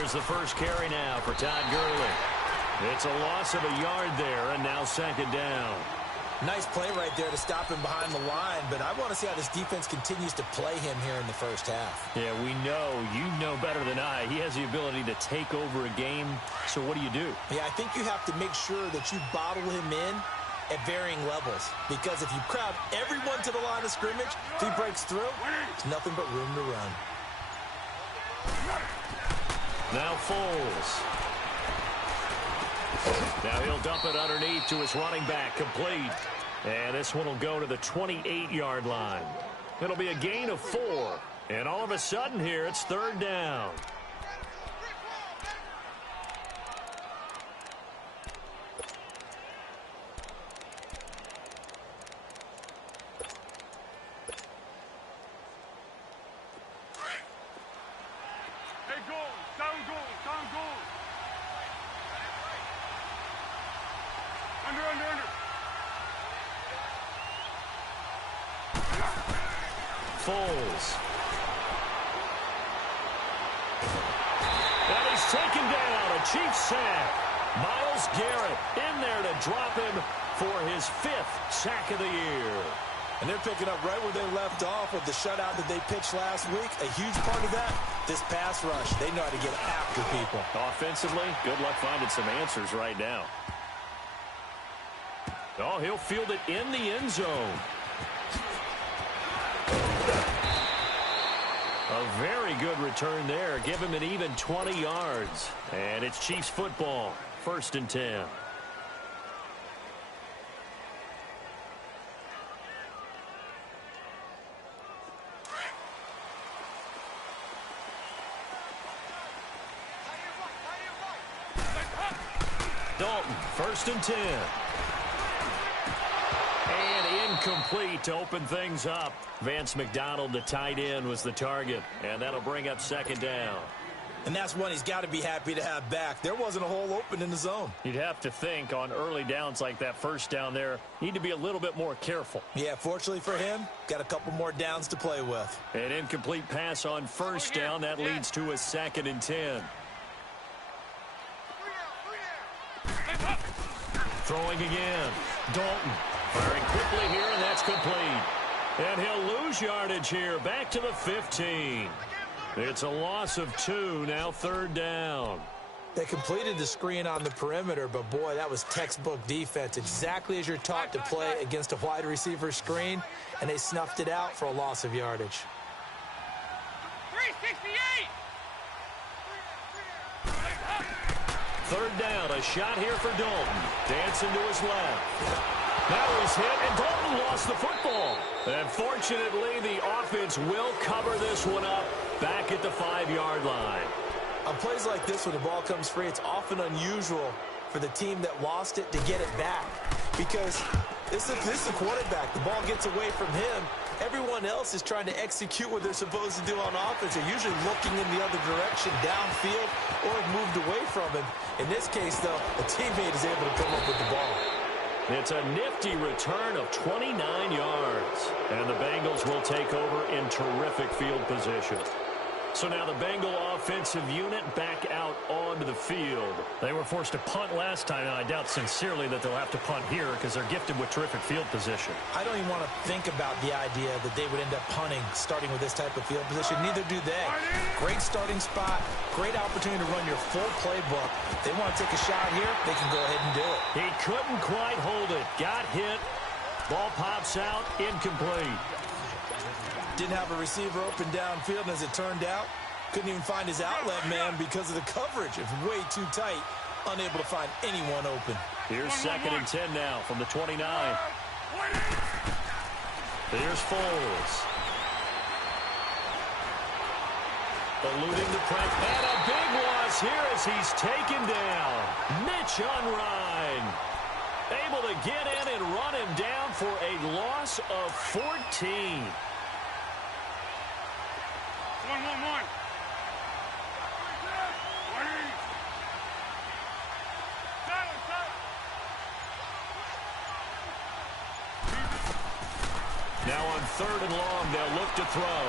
Here's the first carry now for Todd Gurley. It's a loss of a yard there, and now second down. Nice play right there to stop him behind the line, but I want to see how this defense continues to play him here in the first half. Yeah, we know. You know better than I. He has the ability to take over a game, so what do you do? Yeah, I think you have to make sure that you bottle him in at varying levels, because if you crowd everyone to the line of scrimmage, if he breaks through, there's nothing but room to run. Now Foles. Now he'll dump it underneath to his running back, complete. And this one will go to the 28-yard line. It'll be a gain of 4. And all of a sudden here, it's third down. Foles. And he's taken down, a Chiefs sack. Myles Garrett in there to drop him for his 5th sack of the year. And they're picking up right where they left off with the shutout that they pitched last week. A huge part of that, this pass rush. They know how to get after people. Offensively, good luck finding some answers right now. Oh, he'll field it in the end zone. A very good return there. Give him an even 20 yards. And it's Chiefs football. 1st and 10. Dalton, 1st and 10. And incomplete to open things up. Vance McDonald, the tight end, was the target. And that'll bring up second down. And that's one he's got to be happy to have back. There wasn't a hole open in the zone. You'd have to think on early downs like that first down there, need to be a little bit more careful. Yeah, fortunately for him, got a couple more downs to play with. An incomplete pass on first down. That leads to a 2nd and 10. Throwing again. Dalton firing quickly here, and that's complete. And he'll lose yardage here. Back to the 15. It's a loss of 2. Now third down. They completed the screen on the perimeter, but boy, that was textbook defense. Exactly as you're taught to play against a wide receiver screen, and they snuffed it out for a loss of yardage. 368! Third down, a shot here for Dalton. Dancing to his left. Now he's hit, and Dalton lost the football. And fortunately, the offense will cover this one up back at the 5-yard line. On plays like this, when the ball comes free, it's often unusual for the team that lost it to get it back. Because this is the quarterback. The ball gets away from him. Everyone else is trying to execute what they're supposed to do on offense. They're usually looking in the other direction, downfield, or have moved away from him. In this case, though, a teammate is able to come up with the ball. It's a nifty return of 29 yards. And the Bengals will take over in terrific field position. So now the Bengal offensive unit back out onto the field. They were forced to punt last time, and I doubt sincerely that they'll have to punt here because they're gifted with terrific field position. I don't even want to think about the idea that they would end up punting starting with this type of field position. Neither do they. Great starting spot, great opportunity to run your full playbook. They want to take a shot here, they can go ahead and do it. He couldn't quite hold it. Got hit. Ball pops out, incomplete. Didn't have a receiver open downfield, and as it turned out, couldn't even find his outlet man because of the coverage. It's way too tight, unable to find anyone open. Here's 2nd and 10 now from the 29. Here's Foles. Eluding the press, and a big loss here as he's taken down. Mitch Unrein able to get in and run him down for a loss of 14. 1-1-1. Now on 3rd and long, they'll look to throw.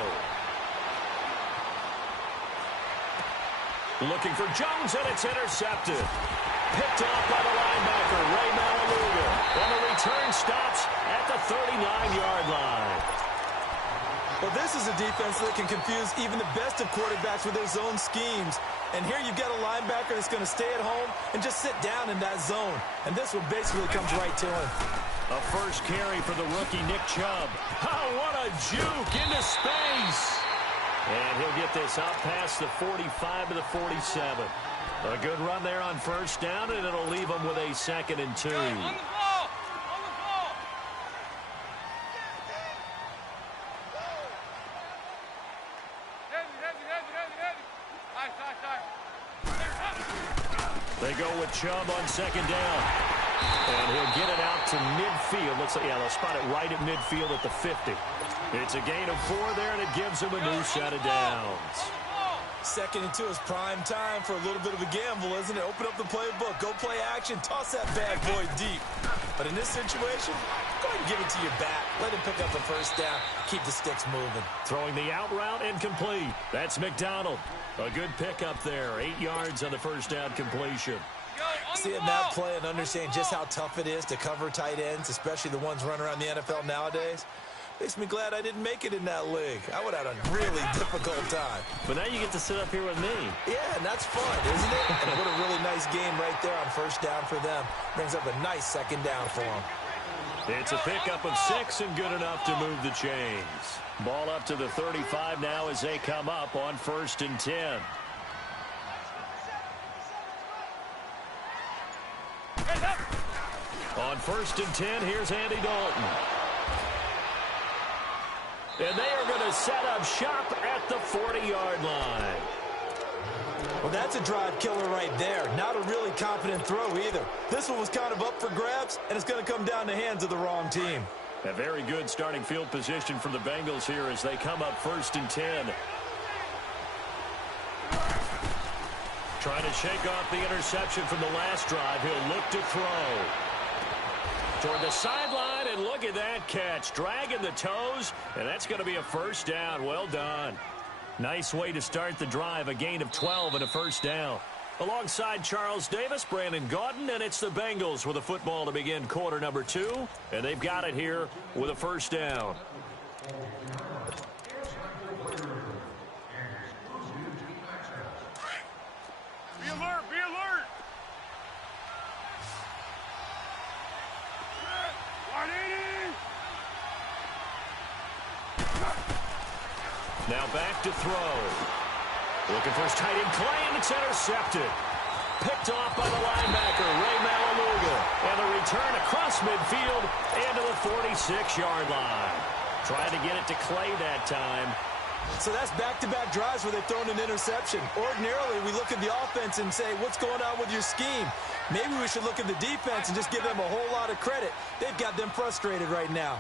Looking for Jones, and it's intercepted. Picked off by the linebacker, Ray Malaluga. And the return stops at the 39-yard line. Well, this is a defense that can confuse even the best of quarterbacks with their zone schemes. And here you've got a linebacker that's going to stay at home and just sit down in that zone. And this one basically comes right to him. A first carry for the rookie, Nick Chubb. Oh, what a juke into space. And he'll get this out past the 45 to the 47. A good run there on first down, and it'll leave him with a 2nd and 2. They go with Chubb on 2nd down. And he'll get it out to midfield. Looks like, yeah, they'll spot it right at midfield at the 50. It's a gain of 4 there, and it gives him a new set of downs. 2nd and 2 is prime time for a little bit of a gamble, isn't it? Open up the playbook, go play action, toss that bad boy deep. But in this situation, go ahead and give it to your back. Let him pick up the first down, keep the sticks moving. Throwing the out route incomplete. That's McDonald. A good pickup there. 8 yards on the first down completion. Seeing that play and understanding just how tough it is to cover tight ends, especially the ones running around the NFL nowadays, makes me glad I didn't make it in that league. I would have had a really difficult time. But now you get to sit up here with me. Yeah, and that's fun, isn't it? And what a really nice game right there on first down for them. Brings up a nice 2nd down for them. It's a pickup of 6 and good enough to move the chains. Ball up to the 35 now as they come up on 1st and 10. On 1st and 10, here's Andy Dalton. And they are going to set up shop at the 40-yard line. Well, that's a drive killer right there. Not a really confident throw either. This one was kind of up for grabs, and it's going to come down the hands of the wrong team. A very good starting field position for the Bengals here as they come up 1st and 10. Trying to shake off the interception from the last drive. He'll look to throw. Toward the sideline, and look at that catch. Dragging the toes, and that's going to be a first down. Well done. Nice way to start the drive. A gain of 12 and a first down. Alongside Charles Davis, Brandon Gaudin, and it's the Bengals with a football to begin quarter number 2. And they've got it here with a first down. Be alert, be alert. Now back to throw. Looking for his tight end, Clay, and it's intercepted. Picked off by the linebacker, Ray Malaluga. And the return across midfield into the 46-yard line. Trying to get it to Clay that time. So that's back-to-back drives where they've thrown an interception. Ordinarily, we look at the offense and say, what's going on with your scheme? Maybe we should look at the defense and just give them a whole lot of credit. They've got them frustrated right now.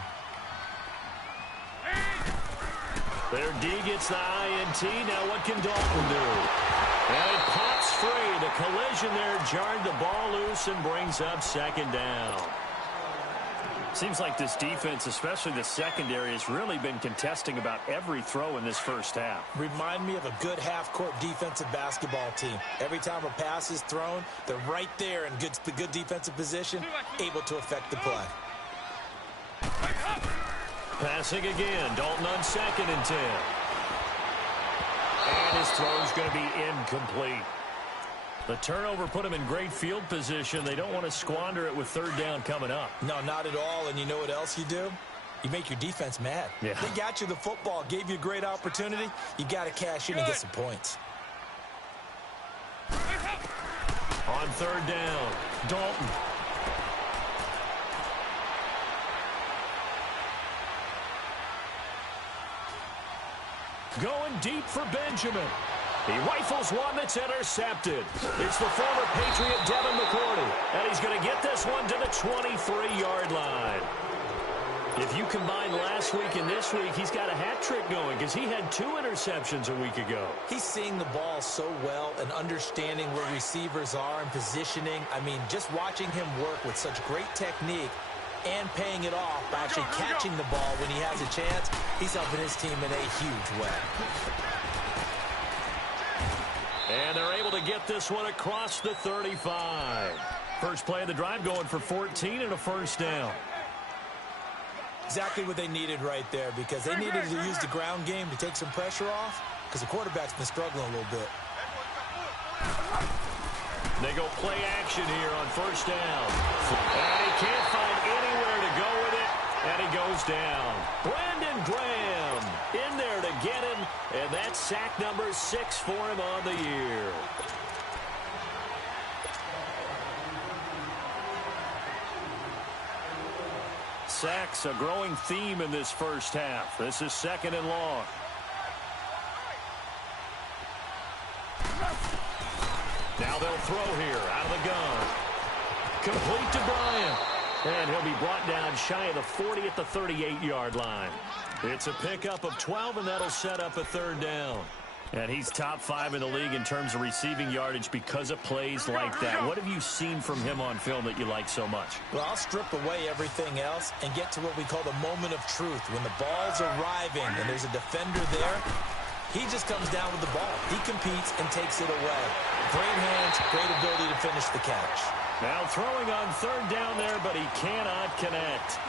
Their D gets the INT. Now what can Dalton do? And it pops free. The collision there jarred the ball loose and brings up 2nd down. Seems like this defense, especially the secondary, has really been contesting about every throw in this first half. Remind me of a good half-court defensive basketball team. Every time a pass is thrown, they're right there in good defensive position, able to affect the play. Passing again. Dalton on 2nd and 10. And his throw's going to be incomplete. The turnover put him in great field position. They don't want to squander it with 3rd down coming up. No, not at all. And you know what else you do? You make your defense mad. Yeah. They got you the football, gave you a great opportunity. You got to cash in and get some points. On 3rd down, Dalton. Going deep for Benjamin. He rifles one that's intercepted. It's the former Patriot Devin McCourty, and he's going to get this one to the 23-yard line. If you combine last week and this week, he's got a hat trick going because he had 2 interceptions a week ago. He's seeing the ball so well and understanding where receivers are and positioning. I mean, just watching him work with such great technique and paying it off by actually catching the ball when he has a chance, he's helping his team in a huge way. And they're able to get this one across the 35. First play of the drive going for 14 and a first down. Exactly what they needed right there, because they needed to use the ground game to take some pressure off, because the quarterback's been struggling a little bit. They go play action here on first down. And he can't find anywhere to go with it, and he goes down. Brandon Graham in there to get him, and that's sack number 6 for him on the year. Sacks, a growing theme in this first half. This is 2nd and long. Now they'll throw here out of the gun. Complete to Bryant. And he'll be brought down shy of the 40 at the 38-yard line. It's a pickup of 12, and that'll set up a 3rd down. And he's top 5 in the league in terms of receiving yardage because of plays like that. What have you seen from him on film that you like so much? Well, I'll strip away everything else and get to what we call the moment of truth. When the ball's arriving and there's a defender there, he just comes down with the ball. He competes and takes it away. Great hands, great ability to finish the catch. Now throwing on 3rd down there, but he cannot connect.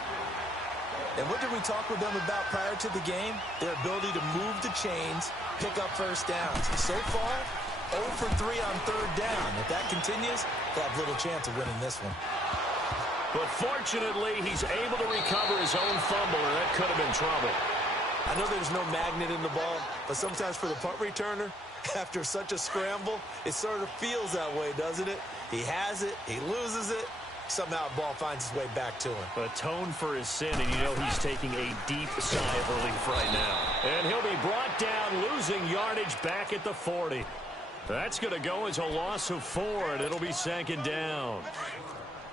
And what did we talk with them about prior to the game? Their ability to move the chains, pick up first downs. So far, 0 for 3 on 3rd down. If that continues, they'll have little chance of winning this one. But fortunately, he's able to recover his own fumble, and that could have been trouble. I know there's no magnet in the ball, but sometimes for the punt returner, after such a scramble, it sort of feels that way, doesn't it? He has it, he loses it, somehow the ball finds its way back to him. Atone for his sin, and you know he's taking a deep sigh of relief right now. And he'll be brought down, losing yardage back at the 40. That's going to go as a loss of 4, and it'll be 2nd down.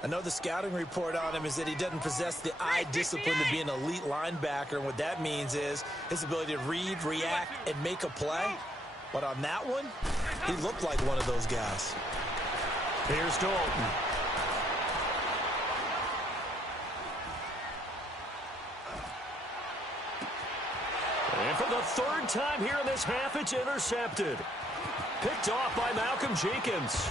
I know the scouting report on him is that he doesn't possess the eye discipline to be an elite linebacker, and what that means is his ability to read, react, and make a play. But on that one, he looked like one of those guys. Here's Dalton. And for the 3rd time here in this half, it's intercepted. Picked off by Malcolm Jenkins.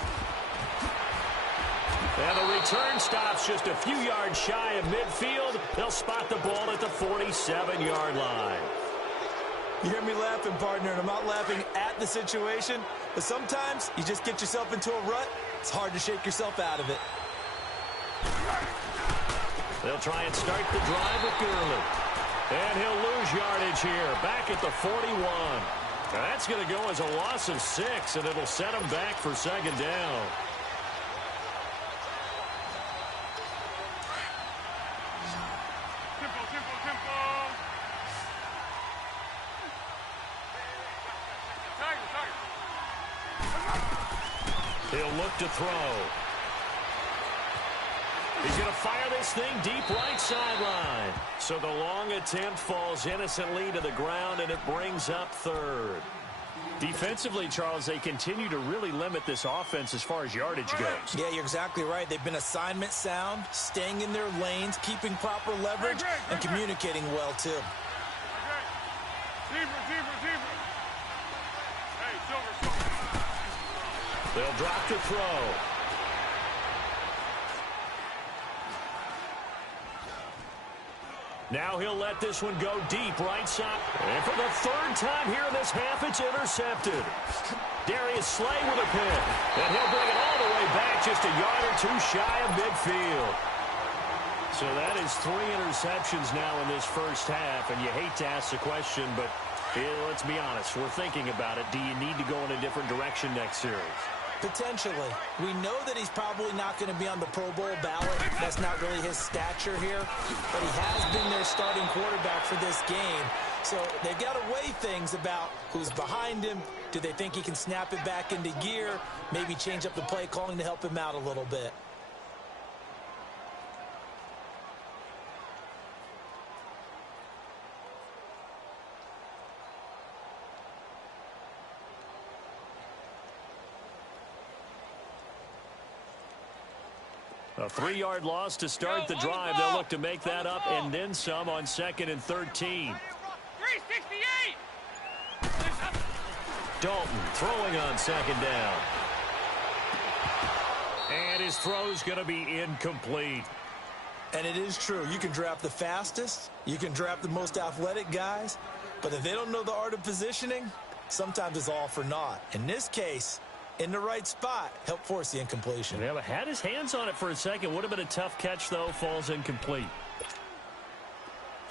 And the return stops just a few yards shy of midfield. They'll spot the ball at the 47-yard line. You hear me laughing, partner, and I'm not laughing at the situation, but sometimes you just get yourself into a rut. It's hard to shake yourself out of it. They'll try and start the drive with Gurley. And he'll lose yardage here, back at the 41. That's going to go as a loss of 6, and it'll set him back for 2nd down. He'll look to throw. He's going to fire this thing deep right sideline. So the long attempt falls innocently to the ground, and it brings up 3rd. Defensively, Charles, they continue to really limit this offense as far as yardage goes. Yeah, you're exactly right. They've been assignment sound, staying in their lanes, keeping proper leverage, and communicating well, too. They'll drop to throw. Now he'll let this one go deep right side. And for the 3rd time here in this half, it's intercepted. Darius Slay with a pick. And he'll bring it all the way back just a yard or 2 shy of midfield. So that is 3 interceptions now in this first half. And you hate to ask the question, but let's be honest. We're thinking about it. Do you need to go in a different direction next series? Potentially. We know that he's probably not going to be on the Pro Bowl ballot. That's not really his stature here. But he has been their starting quarterback for this game. So they've got to weigh things about who's behind him. Do they think he can snap it back into gear? Maybe change up the play calling to help him out a little bit. A 3-yard loss to start the drive. They'll look to make that up and then some on 2nd and 13. 368. Dalton throwing on second down. And his throw's going to be incomplete. And it is true. You can draft the fastest. You can draft the most athletic guys. But if they don't know the art of positioning, sometimes it's all for naught. In this case, in the right spot, help force the incompletion. Yeah, but had his hands on it for a second. Would have been a tough catch, though. Falls incomplete.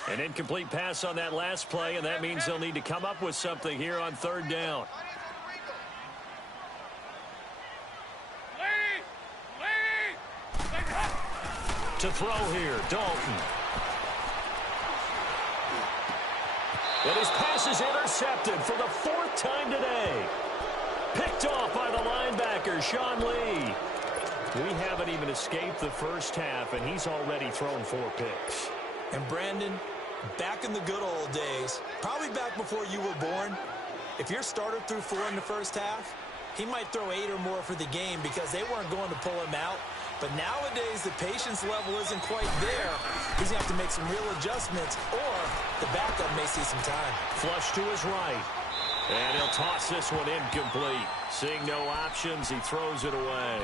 An incomplete pass on that last play, and that means they'll need to come up with something here on third down. To throw here, Dalton. And his pass is intercepted for the 4th time today. Picked off by the linebacker, Sean Lee. We haven't even escaped the first half, and he's already thrown 4 picks. And Brandon, back in the good old days, probably back before you were born, if your starter threw 4 in the first half, he might throw 8 or more for the game because they weren't going to pull him out. But nowadays, the patience level isn't quite there. He's going to have to make some real adjustments, or the backup may see some time. Flush to his right. And he'll toss this one incomplete. Seeing no options, he throws it away.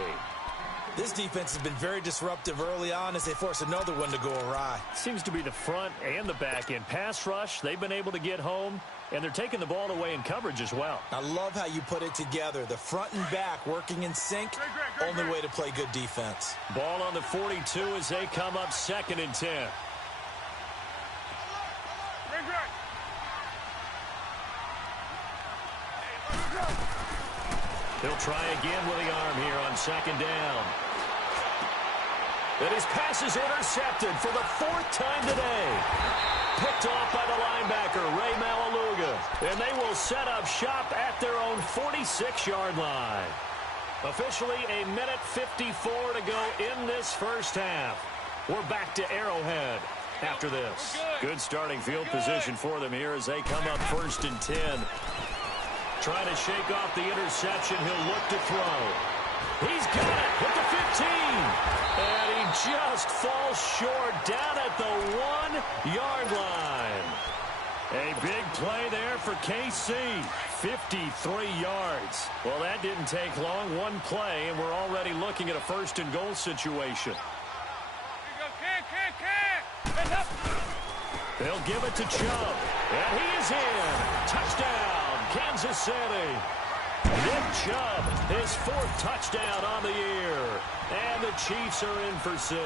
This defense has been very disruptive early on as they force another one to go awry. Seems to be the front and the back end. Pass rush, they've been able to get home, and they're taking the ball away in coverage as well. I love how you put it together. The front and back working in sync, only way to play good defense. Ball on the 42 as they come up 2nd and 10. He'll try again with the arm here on 2nd down. And his pass is intercepted for the 4th time today. Picked off by the linebacker, Ray Malaluga. And they will set up shop at their own 46-yard line. Officially a minute 54 to go in this first half. We're back to Arrowhead after this. Good starting field position for them here as they come up 1st and 10. Trying to shake off the interception. He'll look to throw. He's got it at the 15. And he just falls short down at the 1-yard line. A big play there for KC. 53 yards. Well, that didn't take long. One play, and we're already looking at a 1st and goal situation. They'll give it to Chubb. And he is in. Touchdown. Kansas City. Nick Chubb, his 4th touchdown on the year. And the Chiefs are in for 6.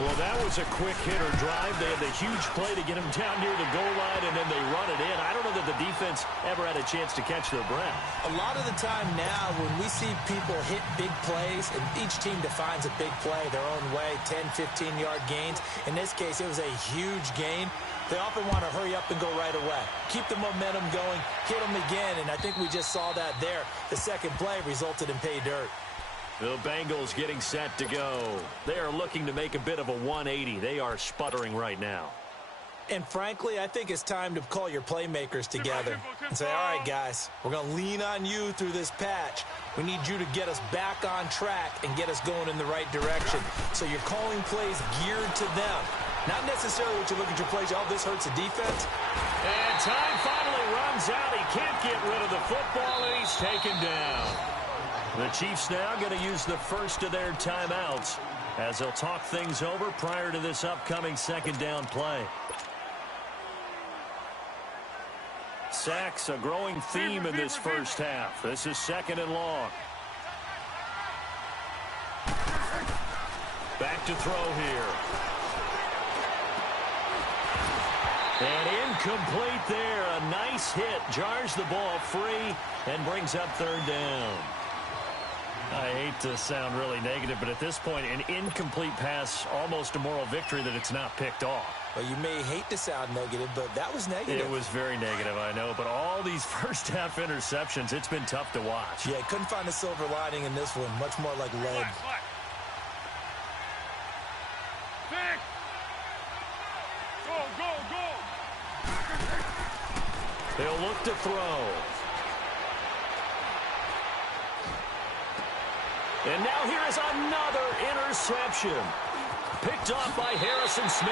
Well, that was a quick hitter drive. They had the huge play to get him down near the goal line, and then they run it in. I don't know that the defense ever had a chance to catch their breath. A lot of the time now, when we see people hit big plays, and each team defines a big play their own way, 10, 15-yard gains. In this case, it was a huge gain. They often want to hurry up and go right away. Keep the momentum going, hit them again, and I think we just saw that there. The second play resulted in pay dirt. The Bengals getting set to go. They are looking to make a bit of a 180. They are sputtering right now. And frankly, I think it's time to call your playmakers together and say, all right, guys, we're going to lean on you through this patch. We need you to get us back on track and get us going in the right direction. So you're calling plays geared to them. Not necessarily what you look at your plays, oh, this hurts the defense. And time finally runs out. He can't get rid of the football, and he's taken down. The Chiefs now going to use the first of their timeouts as they'll talk things over prior to this upcoming 2nd down play. Sacks, a growing theme in this first half. This is 2nd and long. Back to throw here. And incomplete there. A nice hit. Jars the ball free and brings up 3rd down. I hate to sound really negative, but at this point, an incomplete pass, almost a moral victory that it's not picked off. Well, you may hate to sound negative, but that was negative. It was very negative, I know, but all these first-half interceptions, it's been tough to watch. Yeah, couldn't find a silver lining in this one. Much more like lead. They'll look to throw. And now here is another interception. Picked off by Harrison Smith.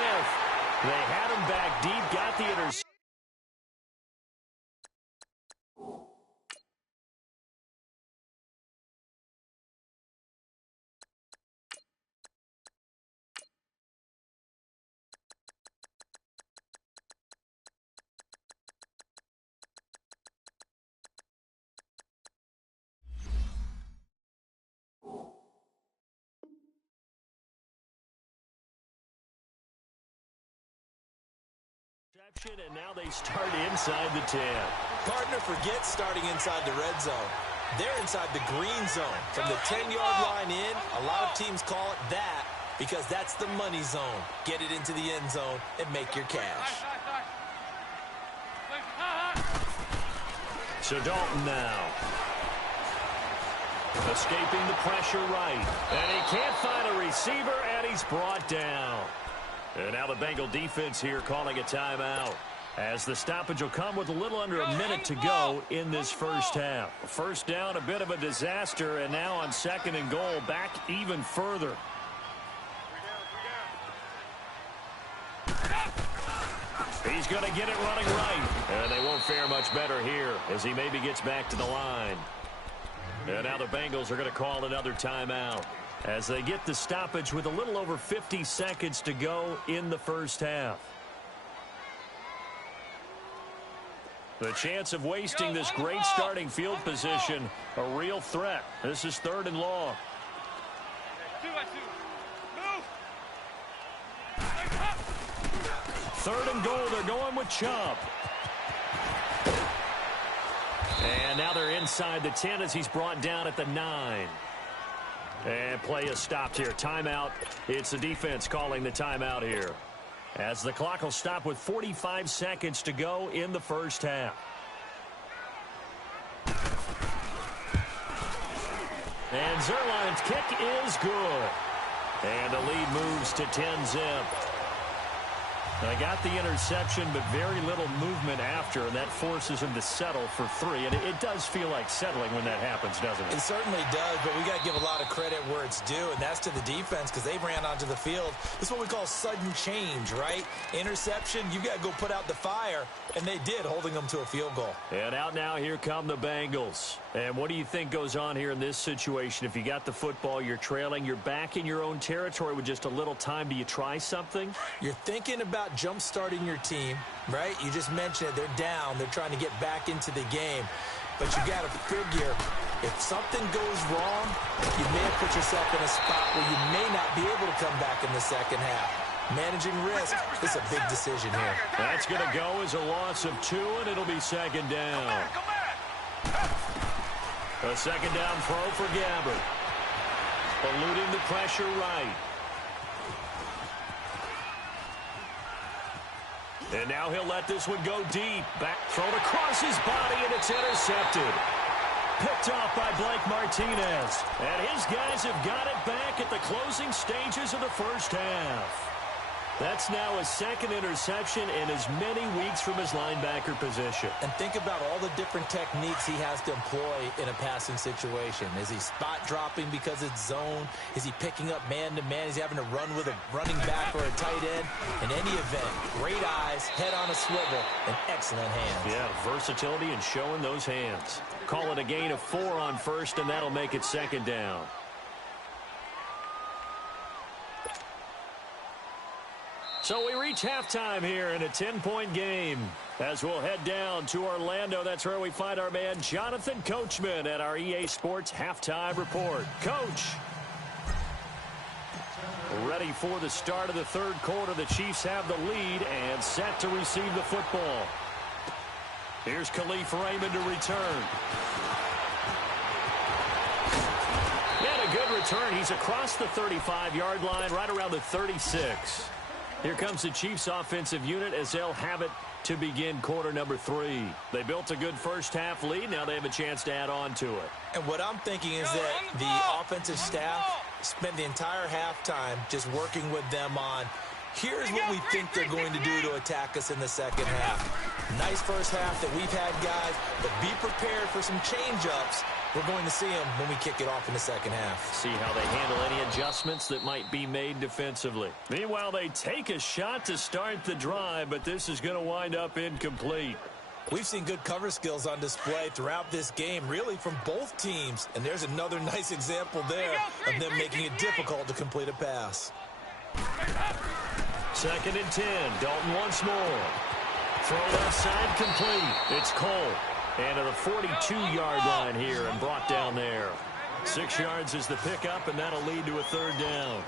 They had him back deep, got the interception. And now they start inside the 10. Partner forgets starting inside the red zone. They're inside the green zone. From the 10-yard line in, a lot of teams call it that because that's the money zone. Get it into the end zone and make your cash. So Dalton now. Escaping the pressure right. And he can't find a receiver, and he's brought down. And now the Bengal defense here calling a timeout, as the stoppage will come with a little under a minute to go in this first half. First down, a bit of a disaster, and now on 2nd and goal, back even further. He's going to get it running right, and they won't fare much better here as he maybe gets back to the line. And now the Bengals are going to call another timeout, as they get the stoppage with a little over 50 seconds to go in the first half. The chance of wasting this great starting field position, a real threat. This is 3rd and long. 3rd and goal, they're going with Chubb. And now they're inside the 10 as he's brought down at the 9. And play is stopped here. Timeout. It's the defense calling the timeout here, as the clock will stop with 45 seconds to go in the first half. And Zerline's kick is good. And the lead moves to 10-zip. They got the interception, but very little movement after, and that forces him to settle for 3. And it does feel like settling when that happens, doesn't it? It certainly does, but we got to give a lot of credit where it's due, and that's to the defense because they ran onto the field. This is what we call sudden change, right? Interception, you got to go put out the fire, and they did, holding them to a field goal. And out now, here come the Bengals. And what do you think goes on here in this situation? If you got the football, you're trailing, you're back in your own territory with just a little time. Do you try something? You're thinking about jump-starting your team, right? You just mentioned it. They're down. They're trying to get back into the game. But you got to figure, if something goes wrong, you may have put yourself in a spot where you may not be able to come back in the second half. Managing risk is a big decision here. That's going to go as a loss of 2, and it'll be 2nd down. A 2nd down throw for Gabbert. Eluding the pressure right. And now he'll let this one go deep. Back thrown across his body, and it's intercepted. Picked off by Blake Martinez. And his guys have got it back at the closing stages of the first half. That's now his 2nd interception in as many weeks from his linebacker position. And think about all the different techniques he has to employ in a passing situation. Is he spot dropping because it's zone? Is he picking up man-to-man? Is he having to run with a running back or a tight end? In any event, great eyes, head on a swivel, and excellent hands. Yeah, versatility and showing those hands. Call it a gain of 4 on 1st, and that'll make it 2nd down. So we reach halftime here in a 10-point game. As we'll head down to Orlando, that's where we find our man Jonathan Coachman at our EA Sports Halftime Report. Coach. Ready for the start of the 3rd quarter. The Chiefs have the lead and set to receive the football. Here's Khalif Raymond to return. And a good return. He's across the 35-yard line, right around the 36. Here comes the Chiefs offensive unit as they'll have it to begin quarter number 3. They built a good first half lead. Now they have a chance to add on to it. And what I'm thinking is that the offensive staff spent the entire halftime just working with them on, here's what we think they're going to do to attack us in the second half. Nice first half that we've had, guys, but be prepared for some change-ups. We're going to see them when we kick it off in the second half. See how they handle any adjustments that might be made defensively. Meanwhile, they take a shot to start the drive, but this is going to wind up incomplete. We've seen good cover skills on display throughout this game, really from both teams. And there's another nice example there of them making it difficult to complete a pass. 2nd and 10. Dalton once more. Throw left side complete. It's Cole. And to the 42-yard line here and brought down there. 6 yards is the pickup, and that'll lead to a 3rd down.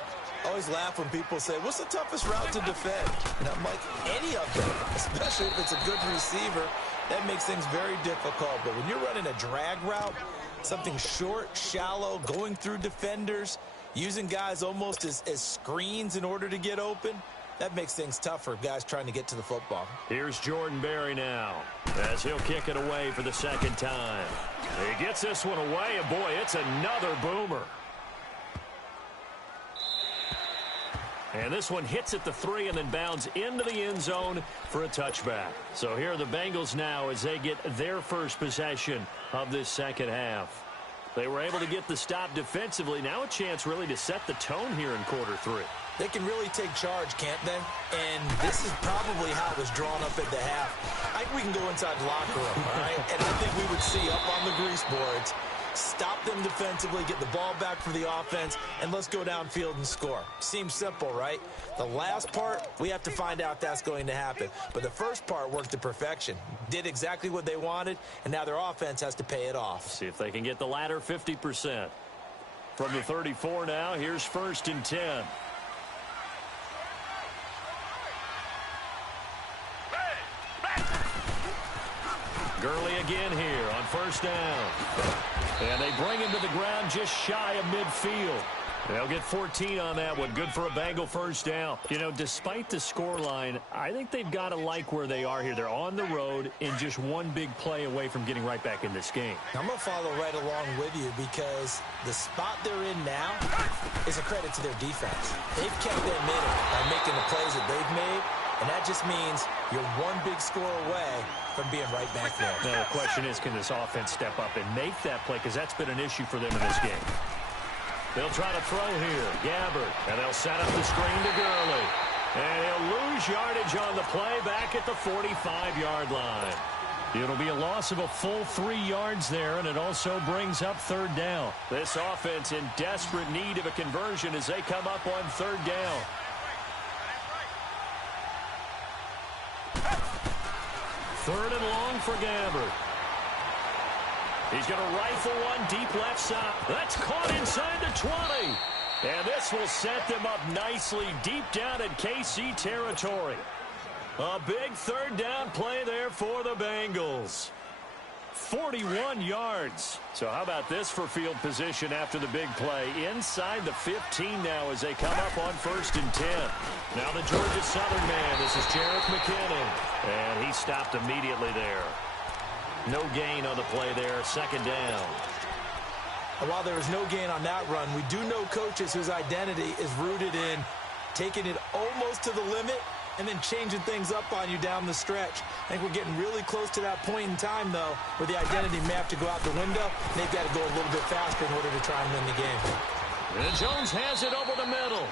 I always laugh when people say, what's the toughest route to defend? And I'm like, any of them, especially if it's a good receiver. That makes things very difficult. But when you're running a drag route, something short, shallow, going through defenders, using guys almost as screens in order to get open, that makes things tough for guys trying to get to the football. Here's Jordan Berry now as he'll kick it away for the second time. He gets this one away, and boy, it's another boomer. And this one hits at the 3 and then bounds into the end zone for a touchback. So here are the Bengals now as they get their first possession of this second half. They were able to get the stop defensively. Now a chance really to set the tone here in quarter 3. They can really take charge, can't they? And this is probably how it was drawn up at the half. I think we can go inside the locker room, all right? And I think we would see up on the grease boards, stop them defensively, get the ball back for the offense, and let's go downfield and score. Seems simple, right? The last part, we have to find out that's going to happen. But the first part worked to perfection. Did exactly what they wanted, and now their offense has to pay it off. See if they can get the latter 50%. From the 34 now, here's 1st and 10. Gurley again here on 1st down. And they bring him to the ground just shy of midfield. They'll get 14 on that one. Good for a Bengal 1st down. You know, despite the scoreline, I think they've got to like where they are here. They're on the road and just one big play away from getting right back in this game. I'm going to follow right along with you because the spot they're in now is a credit to their defense. They've kept them in it by making the plays that they've made, and that just means you're one big score away from being right back there. Now, the question is, can this offense step up and make that play? Because that's been an issue for them in this game. They'll try to throw here. Gabbert. And they'll set up the screen to Gurley. And he'll lose yardage on the play back at the 45-yard line. It'll be a loss of a full 3 yards there, and it also brings up 3rd down. This offense in desperate need of a conversion as they come up on 3rd down. Third and long for Gabbert. He's going to rifle one deep left side. That's caught inside the 20. And this will set them up nicely deep down in KC territory. A big 3rd down play there for the Bengals. 41 yards. So how about this for field position after the big play? Inside the 15 now as they come up on 1st and 10. Now the Georgia Southern man. This is Jerick McKinnon. And he stopped immediately there. No gain on the play there. 2nd down. And while there is no gain on that run, we do know coaches whose identity is rooted in taking it almost to the limit and then changing things up on you down the stretch. I think we're getting really close to that point in time, though, where the identity may have to go out the window. And they've got to go a little bit faster in order to try and win the game. And Jones has it over the middle.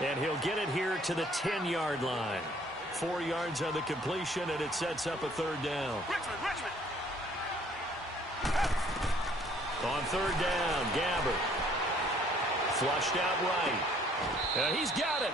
And he'll get it here to the 10-yard line. 4 yards on the completion, and it sets up a 3rd down. Richmond. On 3rd down, Gabbert. Flushed out right. And he's got it.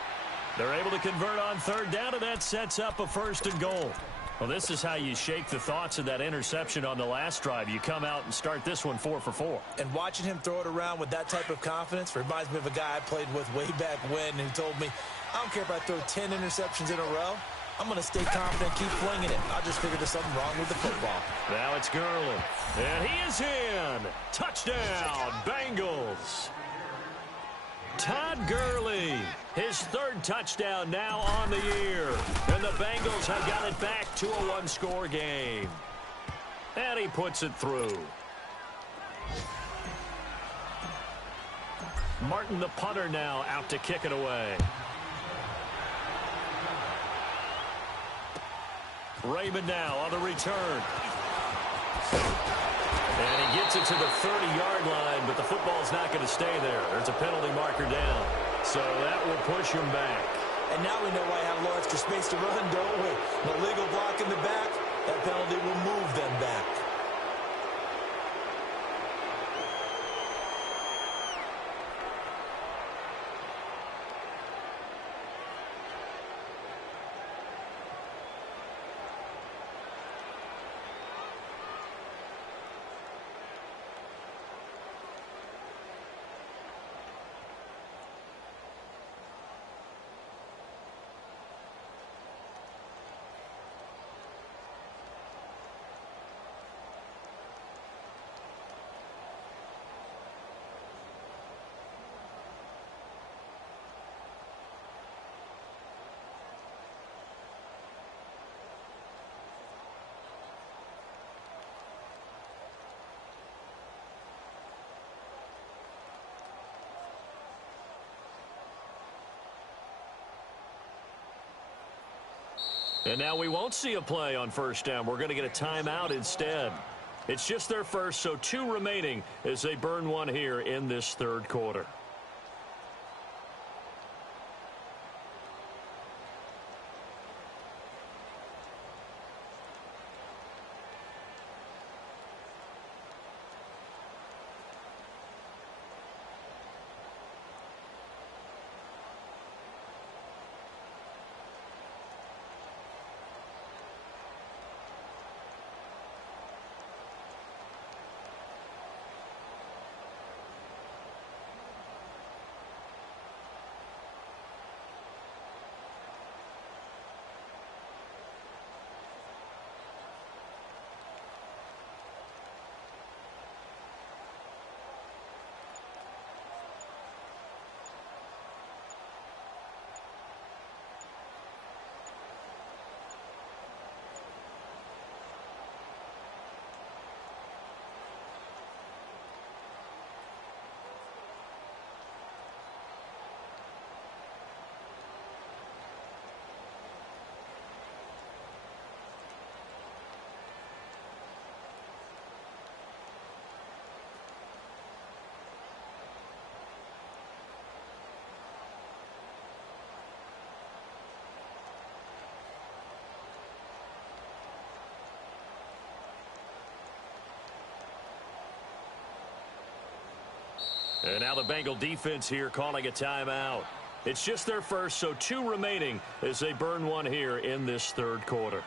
They're able to convert on 3rd down, and that sets up a 1st and goal. Well, this is how you shake the thoughts of that interception on the last drive. You come out and start this one 4 for 4. And watching him throw it around with that type of confidence reminds me of a guy I played with way back when who told me, I don't care if I throw 10 interceptions in a row. I'm going to stay confident, keep flinging it. I just figured there's something wrong with the football. Now it's Gurley. And he is in. Touchdown, Bengals. Todd Gurley, his 3rd touchdown now on the year. And the Bengals have got it back to a 1-score game. And he puts it through. Martin, the punter, now out to kick it away. Raymond now on the return. And he gets it to the 30-yard line, but the football's not going to stay there. There's a penalty marker down. So that will push him back. And now we know why I have a little extra space to run, don't we? An illegal block in the back, that penalty will move them back. And now we won't see a play on first down. We're going to get a timeout instead. It's just their first, so 2 remaining as they burn one here in this third quarter. And now the Bengal defense here calling a timeout. It's just their first, so 2 remaining as they burn one here in this third quarter.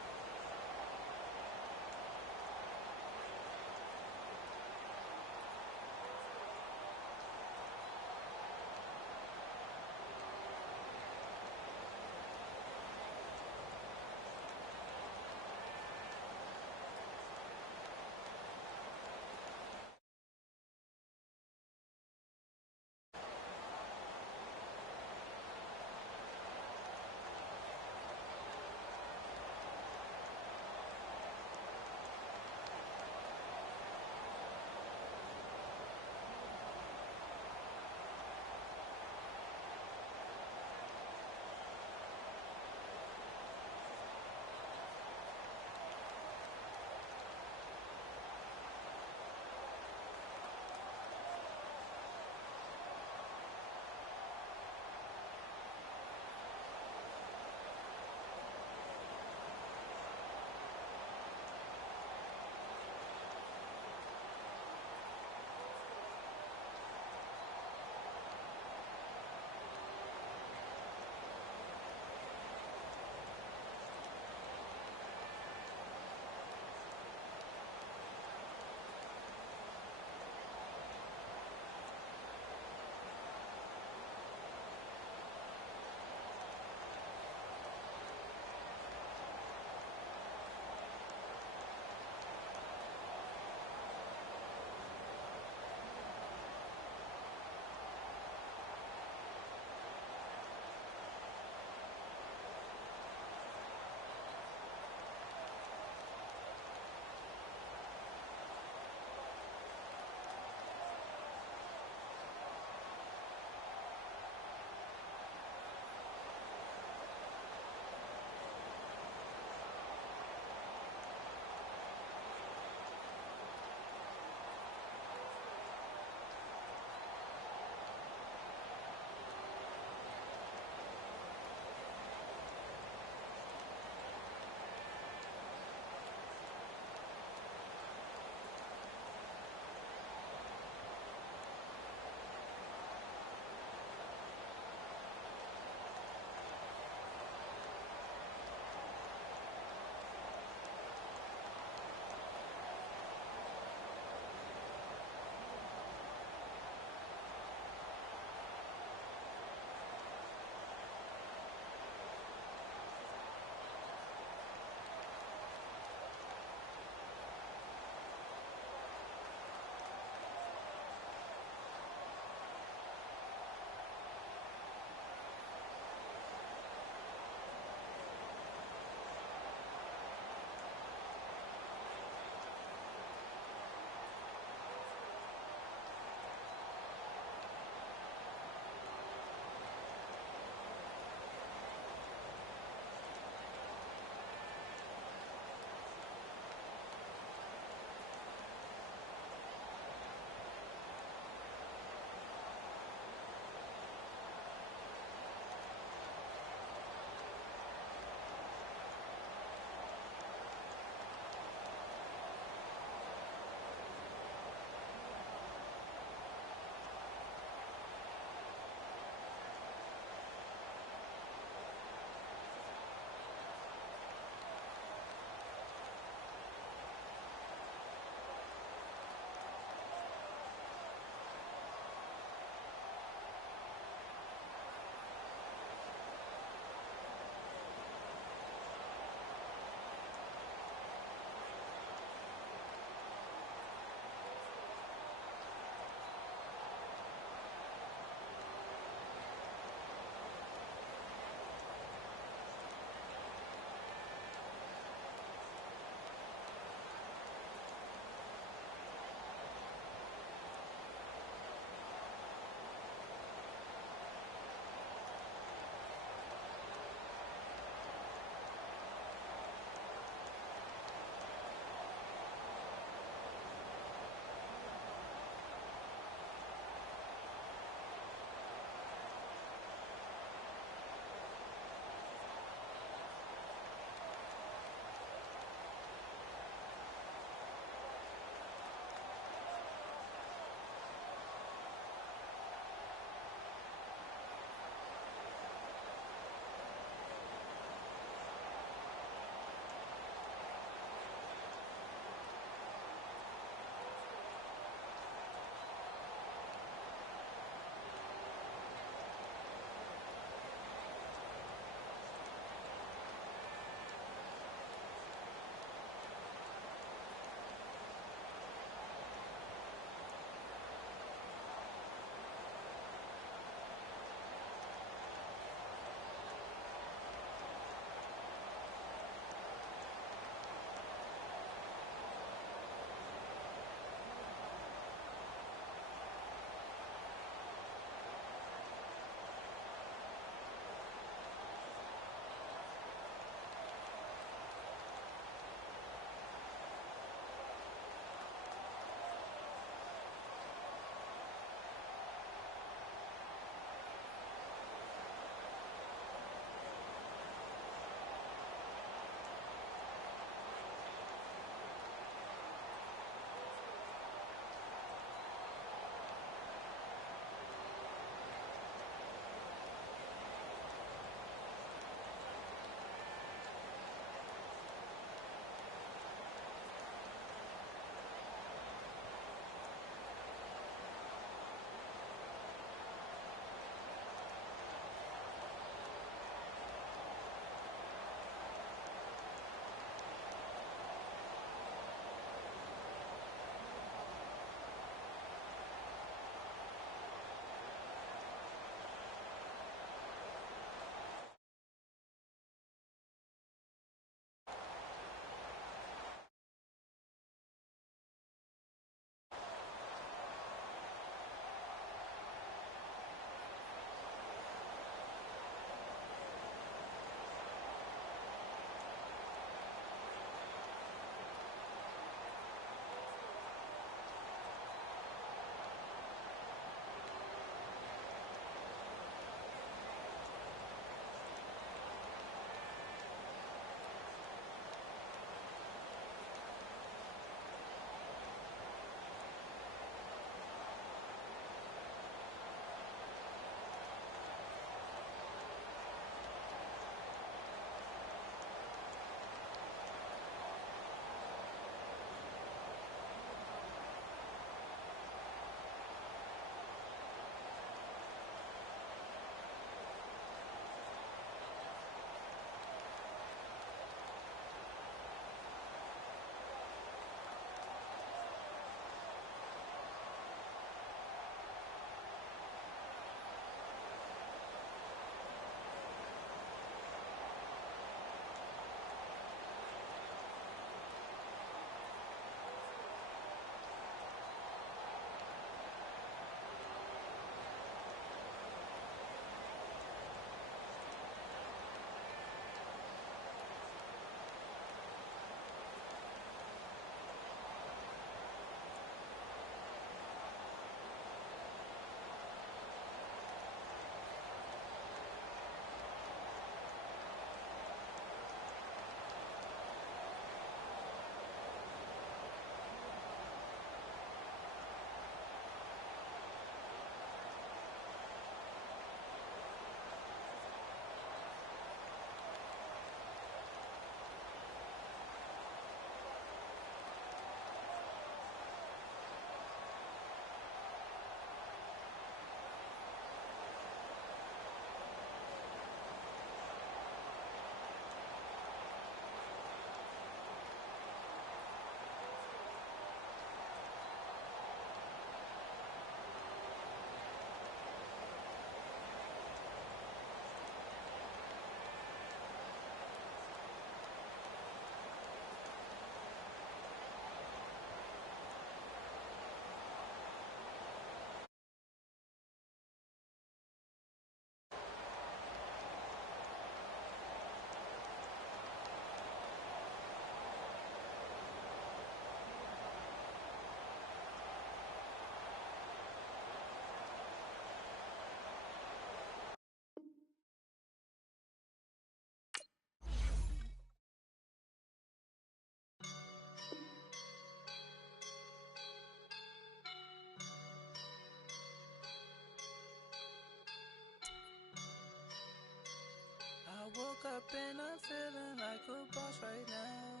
woke up and I'm feeling like a boss right now.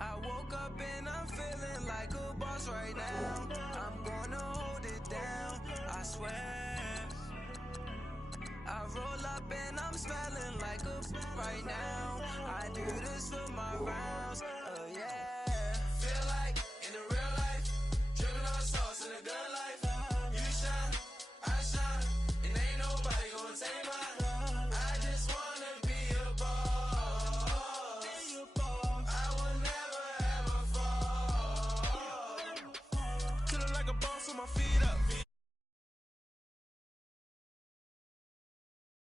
I woke up and I'm feeling like a boss right now. I'm gonna hold it down, I swear. I roll up and I'm smelling like a right now. I do the